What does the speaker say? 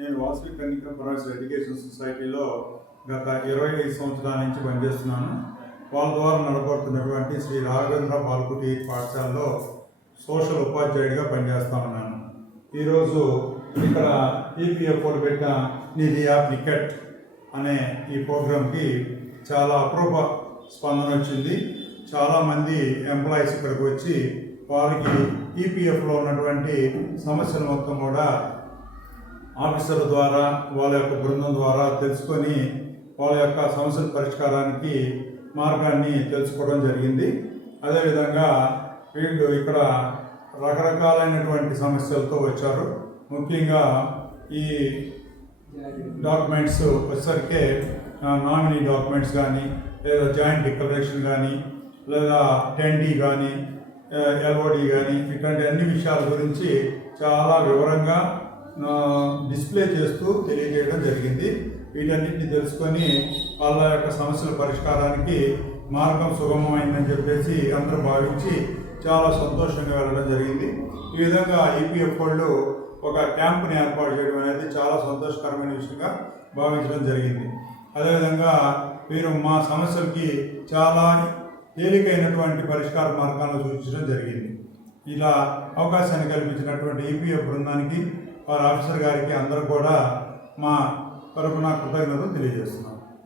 నేను Vasavi కన్నిక for education సొసైటీలో గత 25 సంవత్సరాల నుంచి పనిచేస్తున్నాను. వాళ్ళ ద్వారా నడపడుతున్నటువంటి శ్రీ రాఘవేంద్ర బాలకుటి పాఠశాలలో సోషల్ ఉపాధ్యాయుడిగా పనిచేస్తా ఉన్నాను. ఈరోజు ఇక్కడ ఈపీఎఫ్ఓ పెట్టిన నిధి క్రికెట్ అనే ఈ ప్రోగ్రాంకి చాలా అపరూప స్పందన వచ్చింది. చాలామంది ఎంప్లాయీస్ ఇక్కడికి వచ్చి వారికి ఈపీఎఫ్లో ఉన్నటువంటి సమస్యలు మొత్తం కూడా ఆఫీసర్ల ద్వారా వాళ్ళ యొక్క బృందం ద్వారా తెలుసుకొని వాళ్ళ యొక్క సమస్యల పరిష్కారానికి మార్గాన్ని తెలుసుకోవడం జరిగింది. అదేవిధంగా వీళ్ళు ఇక్కడ రకరకాలైనటువంటి సమస్యలతో వచ్చారు. ముఖ్యంగా ఈ డాక్యుమెంట్స్ వచ్చేసరికి నామినీ డాక్యుమెంట్స్ కానీ, లేదా జాయింట్ డిక్లరేషన్ కానీ, లేదా 10D కానీ, LOD కానీ, ఇట్లాంటి అన్ని విషయాల గురించి చాలా వివరంగా డిస్ప్లే చేస్తూ తెలియజేయడం జరిగింది. వీటన్నిటిని తెలుసుకొని వాళ్ళ యొక్క సమస్యల పరిష్కారానికి మార్గం సుగమమైందని చెప్పేసి అందరూ భావించి చాలా సంతోషంగా వెళ్ళడం జరిగింది. ఈ విధంగా ఈపీఎఫ్ వాళ్ళు ఒక క్యాంపుని ఏర్పాటు చేయడం అనేది చాలా సంతోషకరమైన విషయంగా భావించడం జరిగింది. అదేవిధంగా వీరు మా సమస్యలకి చాలా తేలికైనటువంటి పరిష్కార మార్గాలను సూచించడం జరిగింది. ఇలా అవకాశాన్ని కల్పించినటువంటి ఈపీఎఫ్ బృందానికి, వారి ఆఫీసర్ గారికి అందరూ కూడా మా తరపున కృతజ్ఞతలు తెలియజేస్తున్నాం.